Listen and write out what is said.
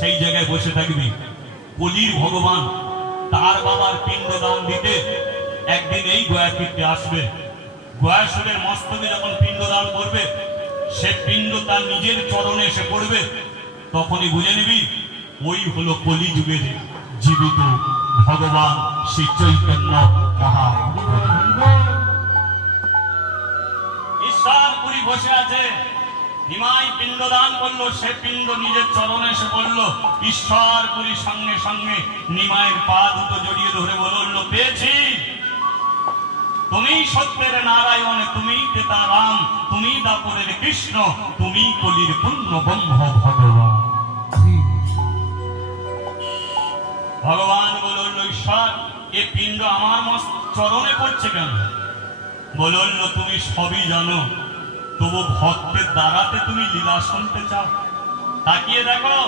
সেই জায়গায় বসে থাকবি। কলির ভগবান তার বাবার পিণ্ডদান দিতে একদিন এই গয়াতীর্থে আসবে। গয়াসুরের মস্তকে যখন পিণ্ডদান করবে, সে পিণ্ড তার নিজের চরণে এসে পড়বে, তখনই বুঝে নিবি ওই হলো কলিযুগের জীবিত ভগবান শ্রী চৈতন্য মহাপ্রভু। ঈশ্বরপুরী বসে আছে, নিমাই পিণ্ডদান করলো, সে পিণ্ড নিজের চরণে এসে পড়লো। ঈশ্বরপুরী সঙ্গে সঙ্গে নিমাইয়ের পা দুটো জড়িয়ে ধরে বলল, পেয়েছি, তুমি সত্যের নারায়ণ, তুমি পিতা রাম, তুমি দাপরের কৃষ্ণ, তুমি কলির পূর্ণ ব্রহ্ম ভগবান। ভগবান বলল, ঈশ্বর, এ পিণ্ড আমার চরণে পড়ছে কেন? বলল, তুমি সবই জানো, তবু ভক্তের দ্বারাতে তুমি লীলা শুনতে চাও। তাকিয়ে দেখো,